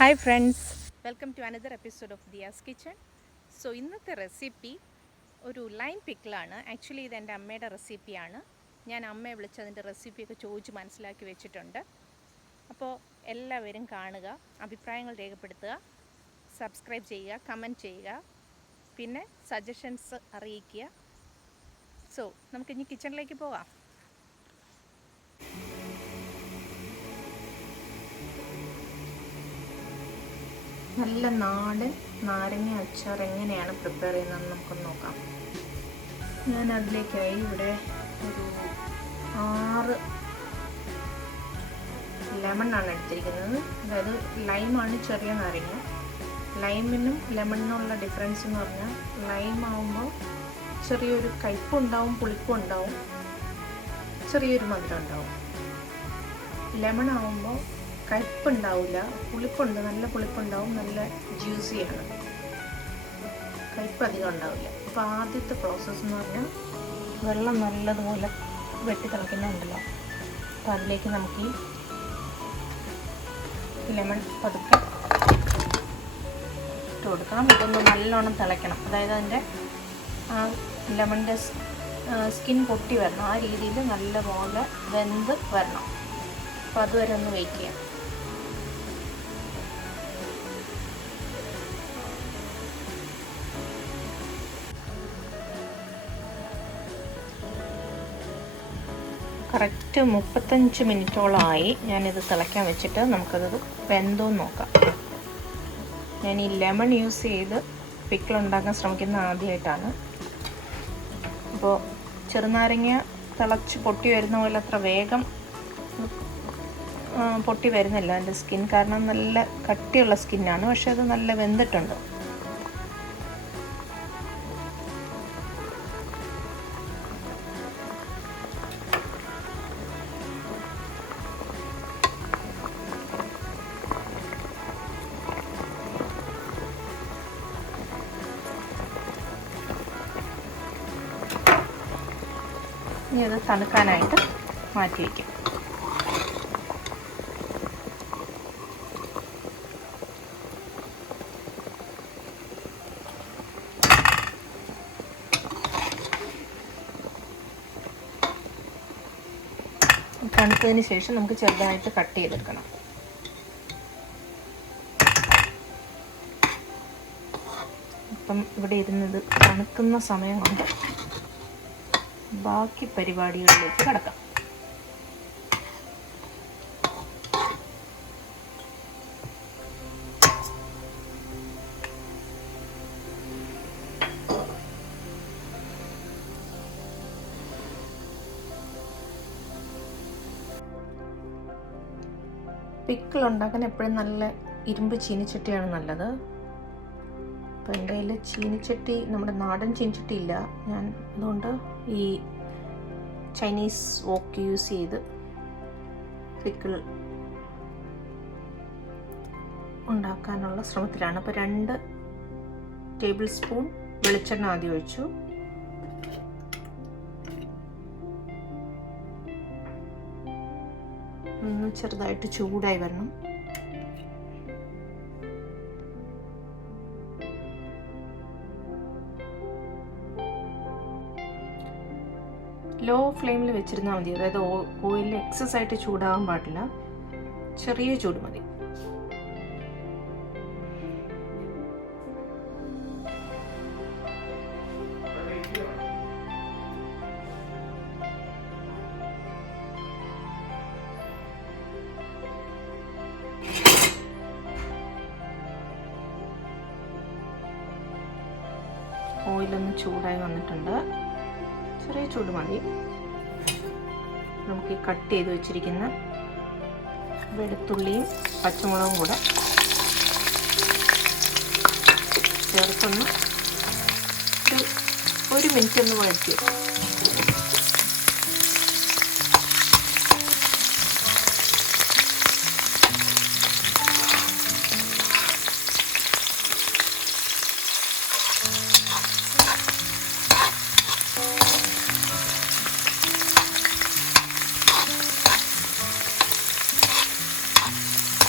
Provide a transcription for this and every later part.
Hi friends, welcome to another episode of Diya's kitchen. So ഇന്നത്തെ recipe ഒരു lime പിക്കിളാണ്. Actually ഇത് എൻ്റെ അമ്മയുടെ റെസിപ്പിയാണ്. ഞാൻ അമ്മയെ വിളിച്ച് അതിൻ്റെ റെസിപ്പിയൊക്കെ ചോദിച്ച് മനസ്സിലാക്കി വെച്ചിട്ടുണ്ട്. അപ്പോൾ എല്ലാവരും കാണുക, അഭിപ്രായങ്ങൾ രേഖപ്പെടുത്തുക, സബ്സ്ക്രൈബ് ചെയ്യുക, കമൻറ്റ് ചെയ്യുക, പിന്നെ സജഷൻസ് അറിയിക്കുക. സോ നമുക്കിനി കിച്ചണിലേക്ക് പോകാം. നല്ല നാടൻ നാരങ്ങ അച്ചാർ എങ്ങനെയാണ് പ്രിപ്പയർ ചെയ്യുന്നതെന്ന് നമുക്കൊന്ന് നോക്കാം. ഞാൻ അതിലേക്കായി ഇവിടെ ഒരു 6 ലെമണാണ് എടുത്തിരിക്കുന്നത്. അതായത് ലൈമാണ് ചെറിയ നാരങ്ങ. ലൈമിനും ലെമണിനുള്ള ഡിഫറൻസ് എന്ന് പറഞ്ഞാൽ ലൈം ആകുമ്പോൾ ചെറിയൊരു കയ്പുണ്ടാവും, പുളിപ്പുണ്ടാവും, ചെറിയൊരു മധുരം ഉണ്ടാവും. ലെമൺ ആകുമ്പോൾ കയ്പുണ്ടാവില്ല, പുളിപ്പുണ്ട്, നല്ല പുളിപ്പുണ്ടാവും, നല്ല ജ്യൂസിയാണ്, കയ്പ് അധികം ഉണ്ടാവില്ല. അപ്പോൾ ആദ്യത്തെ പ്രോസസ്സ് എന്ന് പറഞ്ഞാൽ വെള്ളം നല്ലതുപോലെ വെട്ടി തിളയ്ക്കുന്നുണ്ടല്ലോ. അപ്പോൾ അതിലേക്ക് നമുക്ക് ഈ ലെമൺ പതുക്കെ ഇട്ട് കൊടുക്കണം. ഇതൊന്ന് നല്ലോണം തിളയ്ക്കണം. അതായത് അതിൻ്റെ ആ ലെമണിൻ്റെ സ്കിൻ പൊട്ടി വരണം, ആ രീതിയിൽ നല്ലപോലെ വെന്ത് വരണം. അപ്പോൾ അതുവരെ ഒന്ന് വെയിറ്റ് ചെയ്യാം. കറക്റ്റ് 35 മിനിറ്റോളമായി ഞാനിത് തിളയ്ക്കാൻ വെച്ചിട്ട്. നമുക്കത് വെന്തോന്ന് നോക്കാം. ഞാൻ ഈ ലെമൺ യൂസ് ചെയ്ത് പിക്കിൾ ഉണ്ടാക്കാൻ ശ്രമിക്കുന്നത് ആദ്യമായിട്ടാണ്. അപ്പോൾ ചെറുനാരങ്ങ തിളച്ച് പൊട്ടി വരുന്ന പോലെ അത്ര വേഗം പൊട്ടി വരുന്നില്ല എൻ്റെ സ്കിൻ, കാരണം നല്ല കട്ടിയുള്ള സ്കിന്നാണ്. പക്ഷെ അത് നല്ല വെന്തിട്ടുണ്ട്. ഇനി അത് തണുക്കാനായിട്ട് മാറ്റി വയ്ക്കും. തണുത്തതിന് ശേഷം നമുക്ക് ചെറുതായിട്ട് കട്ട് ചെയ്തെടുക്കണം. ഇപ്പം ഇവിടെ ഇരുന്നത് തണുക്കുന്ന സമയം കൊണ്ട് ബാക്കി പരിപാടികളിലേക്ക് കടക്കാം. പിക്കിൾ ഉണ്ടാക്കാൻ എപ്പോഴും നല്ല ഇരുമ്പ് ചീനിച്ചട്ടിയാണ് നല്ലത്. അപ്പോൾ എൻ്റെ കയ്യിൽ ചീനിച്ചട്ടി, നമ്മുടെ നാടൻ ചീനിച്ചട്ടി ഇല്ല. ഞാൻ അതുകൊണ്ട് ഈ ചൈനീസ് വോക്ക് യൂസ് ചെയ്ത് പിക്കിൾ ഉണ്ടാക്കാനുള്ള ശ്രമത്തിലാണ്. അപ്പോൾ 2 ടേബിൾ സ്പൂൺ വെളിച്ചെണ്ണ ആദ്യം ഒഴിച്ചു. ഒന്ന് ചെറുതായിട്ട് ചൂടായി വരണം. ലോ ഫ്ലെയിമിൽ വെച്ചിരുന്നാൽ മതി. അതായത് ഓയിൽ എക്സസ് ആയിട്ട് ചൂടാകാൻ പാടില്ല, ചെറിയ ചൂട് മതി. ഓയിലൊന്ന് ചൂടായി വന്നിട്ടുണ്ട്, ചെറിയ ചൂട് മതി. നമുക്ക് കട്ട് ചെയ്ത് വെച്ചിരിക്കുന്ന വെളുത്തുള്ളിയും പച്ചമുളകും കൂടെ ചേർത്തൊന്ന് ഒരു മിനിറ്റ് ഒന്ന് വഴറ്റി.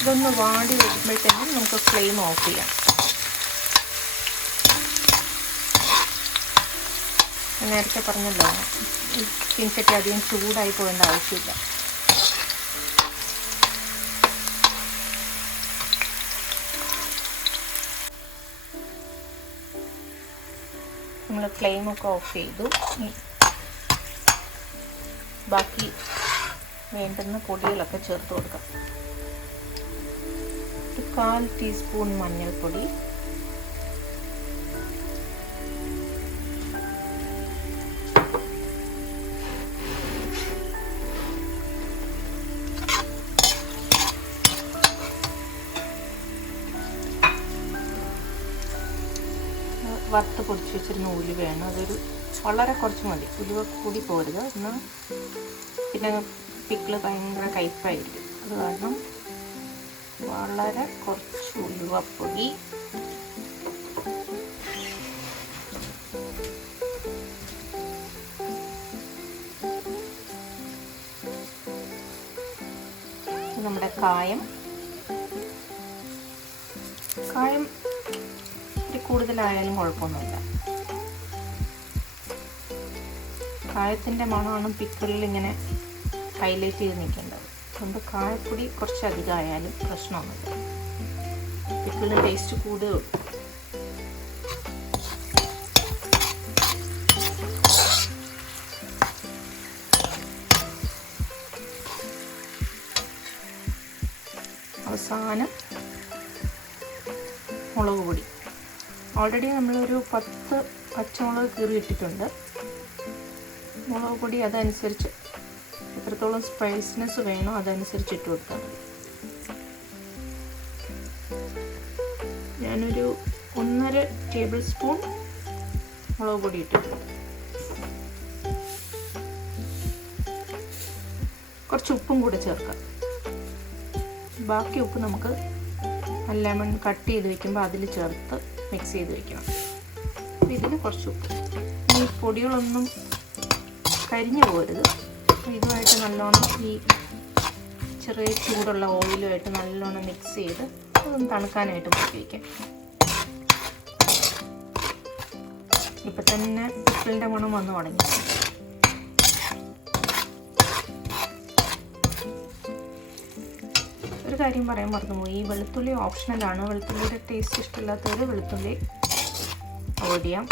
ഇതൊന്ന് വാടി വരുമ്പോഴത്തേക്കും നമുക്ക് ഫ്ലെയിം ഓഫ് ചെയ്യാം. നേരത്തെ പറഞ്ഞല്ലോ, ഈ ചീനച്ചട്ടി അധികം ചൂടായി പോകേണ്ട ആവശ്യമില്ല. നമ്മൾ ഫ്ലെയിമൊക്കെ ഓഫ് ചെയ്തു. ബാക്കി വേണ്ടുന്ന പൊടികളൊക്കെ ചേർത്ത് കൊടുക്കാം. 1/4 ടീസ്പൂൺ മഞ്ഞൾപ്പൊടി, വറുത്ത് പൊടിച്ച് വെച്ചിരുന്ന ഉലുവയാണ്. അതൊരു വളരെ കുറച്ച് മതി, ഉലുവ കൂടി പോരുത്. എന്നാൽ പിന്നെ പിക്കിള് ഭയങ്കര കയ്പ്പായിരിക്കും. അത് കാരണം വളരെ കുറച്ച് ഉലുവപ്പൊടി, നമ്മുടെ കായം കൂടുതലായാലും കുഴപ്പമൊന്നുമില്ല. കായത്തിൻ്റെ മണമാണ് പിക്കിളിൽ ഇങ്ങനെ ഹൈലൈറ്റ് ചെയ്ത് നിൽക്കേണ്ടത്. അതുകൊണ്ട് കായപ്പൊടി കുറച്ചധികം ആയാലും പ്രശ്നമൊന്നുമില്ല. പിക്കിളിന് ടേസ്റ്റ് കൂടുകയുള്ളൂ. അവസാനം മുളക് പൊടി. ഓൾറെഡി നമ്മളൊരു 10 പച്ചമുളക് കീറിയിട്ടിട്ടുണ്ട്. മുളക് പൊടി അതനുസരിച്ച് എത്രത്തോളം സ്പൈസിനെസ് വേണോ അതനുസരിച്ച് ഇട്ട് കൊടുത്താൽ മതി. ഞാനൊരു 1.5 ടേബിൾ സ്പൂൺ മുളക് പൊടി ഇട്ടിട്ടുണ്ട്. കുറച്ച് ഉപ്പും കൂടെ ചേർക്കാം. ബാക്കി ഉപ്പ് നമുക്ക് ലെമൺ കട്ട് ചെയ്ത് വെക്കുമ്പോൾ അതിൽ ചേർത്ത് മിക്സ് ചെയ്ത് വെക്കണം. ഇതിന് കുറച്ച് ഉപ്പ്. ഈ പൊടികളൊന്നും കരിഞ്ഞു പോകരുത്. ഇതുമായിട്ട് നല്ലോണം ഈ ചെറിയ ചൂടുള്ള ഓയിലുമായിട്ട് നല്ലോണം മിക്സ് ചെയ്ത് അതൊന്ന് തണുക്കാനായിട്ട് മാറ്റി വയ്ക്കാം. ഇപ്പം തന്നെ പിക്കിളിൻ്റെ മണം വന്നു തുടങ്ങി. ഒരു കാര്യം പറയാൻ മറന്നുപോയി, ഈ വെളുത്തുള്ളി ഓപ്ഷണലാണ്. വെളുത്തുള്ളിയുടെ ടേസ്റ്റ് ഇഷ്ടമില്ലാത്തവർ വെളുത്തുള്ളി അവോയ്ഡ് ചെയ്യാം.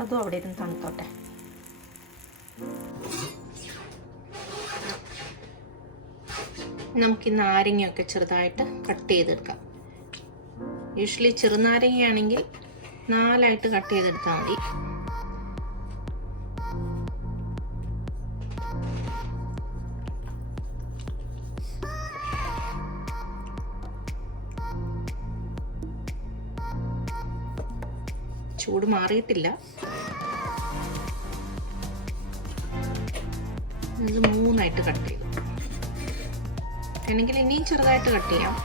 അതും അവിടെ ഇരുന്ന് തണുത്തോട്ടെ. നമുക്ക് ഈ നാരങ്ങയൊക്കെ ചെറുതായിട്ട് കട്ട് ചെയ്തെടുക്കാം. യൂഷ്വലി ചെറുനാരങ്ങയാണെങ്കിൽ 4 കട്ട് ചെയ്തെടുത്താൽ മതി. ചൂട് മാറിയിട്ടില്ല. ഇത് 3 കട്ട് ചെയ്തു. വേണമെങ്കിൽ ഇനിയും ചെറുതായിട്ട് കട്ട് ചെയ്യാം.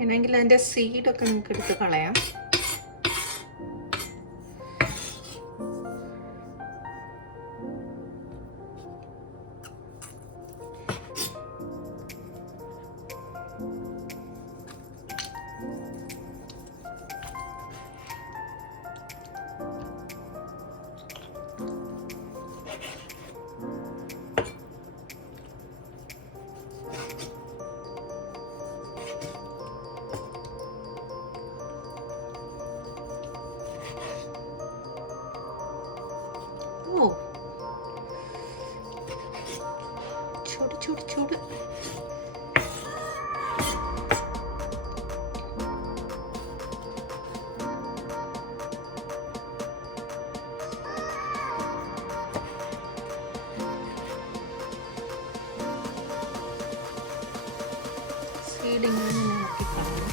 വേണമെങ്കിൽ അതിൻ്റെ സീഡൊക്കെ നമുക്ക് എടുത്ത് കളയാം. ചൂട് ചൂട് ചൂട്. സൈഡ് ഇങ്ങനെ ഇളക്കി കളഞ്ഞു.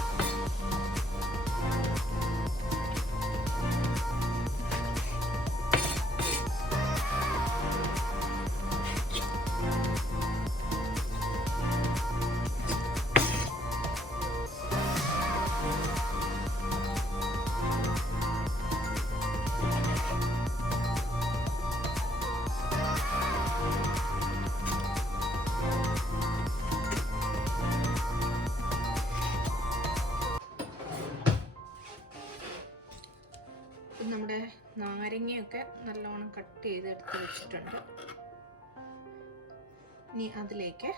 നമ്മുടെ നാരങ്ങയൊക്കെ നല്ലോണം കട്ട് ചെയ്ത് എടുത്ത് വെച്ചിട്ടുണ്ട്. ഇനി അതിലേക്ക്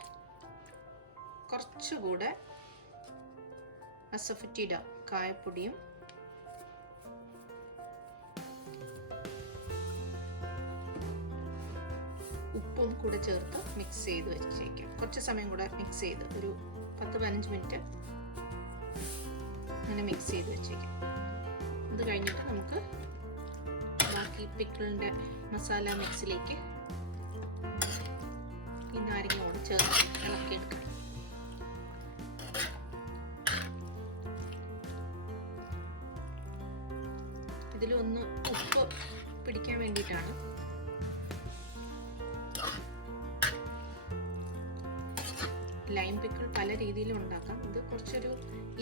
കുറച്ചുകൂടെ അസഫറ്റിഡ കായപ്പൊടിയും ഉപ്പും കൂടെ ചേർത്ത് മിക്സ് ചെയ്ത് വെച്ചേക്കാം. കുറച്ച് സമയം കൂടെ മിക്സ് ചെയ്ത് ഒരു 10-15 മിനിറ്റ് അങ്ങനെ മിക്സ് ചെയ്ത് വെച്ചേക്കാം. അത് കഴിഞ്ഞിട്ട് നമുക്ക് ബാക്കി പിക്കിളിൻ്റെ മസാല മിക്സിലേക്ക് ഈ നാരങ്ങ കൂടെ ചേർത്ത് ഇളക്കിയെടുക്കാം. ഇതിലൊന്ന് ഉപ്പ് പിടിക്കാൻ വേണ്ടിയിട്ടാണ്. ലൈം പിക്കിൾ പല രീതിയിലും ഉണ്ടാക്കാം. ഇത് കുറച്ചൊരു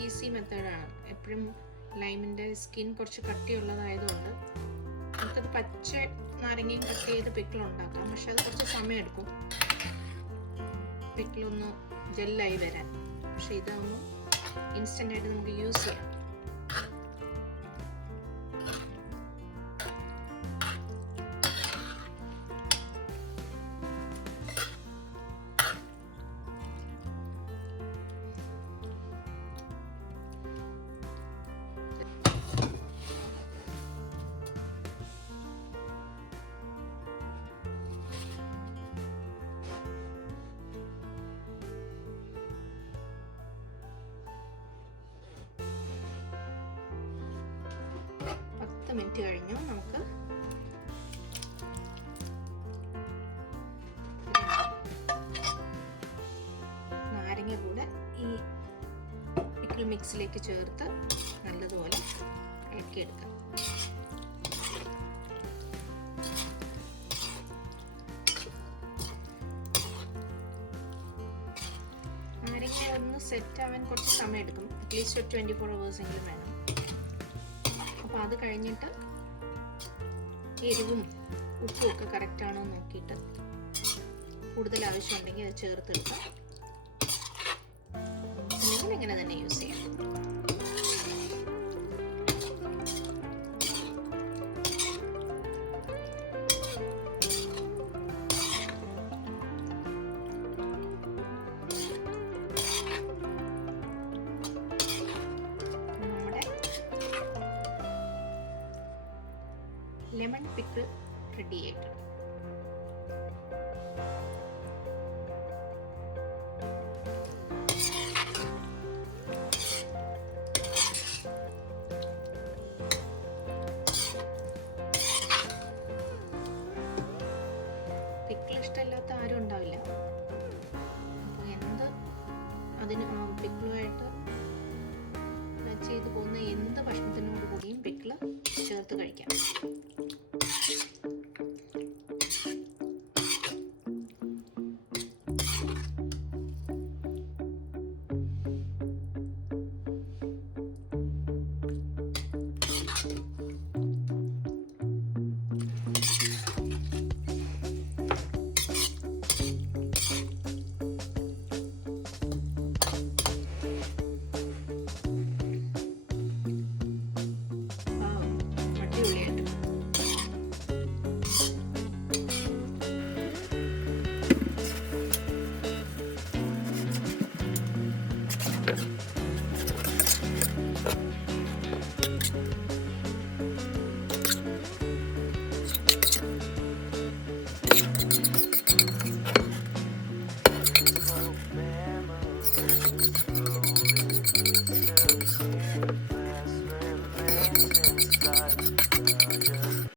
ഈസി മെത്തേഡാണ്. എപ്പോഴും ലൈമിൻ്റെ സ്കിൻ കുറച്ച് കട്ടിയുള്ളതായതുകൊണ്ട് നമുക്കത് പച്ച നാരങ്ങയും കട്ട് ചെയ്ത് പിക്കിൾ ഉണ്ടാക്കാം. പക്ഷെ അത് കുറച്ച് സമയം എടുക്കും പിക്കിളൊന്ന് ജെല്ലായി വരാൻ. പക്ഷെ ഇതാകുമ്പോൾ ഇൻസ്റ്റൻ്റായിട്ട് നമുക്ക് യൂസ് ചെയ്യാം. മിനിറ്റ് കഴിഞ്ഞു. നമുക്ക് നാരങ്ങ കൂടെ ഈ പിക്കിൾ മിക്സിലേക്ക് ചേർത്ത് നല്ലതുപോലെ ഇളക്കിയെടുക്കാം. നാരങ്ങ ഒന്ന് സെറ്റ് ആവാൻ കുറച്ച് സമയം എടുക്കും. അറ്റ്ലീസ്റ്റ് ഒരു 24 hours എങ്കിലും വേണം. അപ്പോൾ അത് കഴിഞ്ഞിട്ട് എരിവും ഉപ്പും ഒക്കെ കറക്റ്റ് ആണോ നോക്കിയിട്ട് കൂടുതൽ ആവശ്യമുണ്ടെങ്കിൽ അത് ചേർത്തെടുക്കാം. അല്ലെങ്കിൽ ഇങ്ങനെ തന്നെ യൂസ് ചെയ്യാം. ലെമൺ പിക്കിൾ റെഡി ആയിട്ടുണ്ട്. പിക്കിൾ ഇഷ്ടമില്ലാത്ത ആരും ഉണ്ടാവില്ല. അപ്പോൾ അതിന് പിക്കിളുമായിട്ട് ചെയ്ത് പോകുന്ന എന്ത് ഭക്ഷണത്തിനോട് കൂടിയും പിക്കിള് ചേർത്ത് കഴിക്കാം.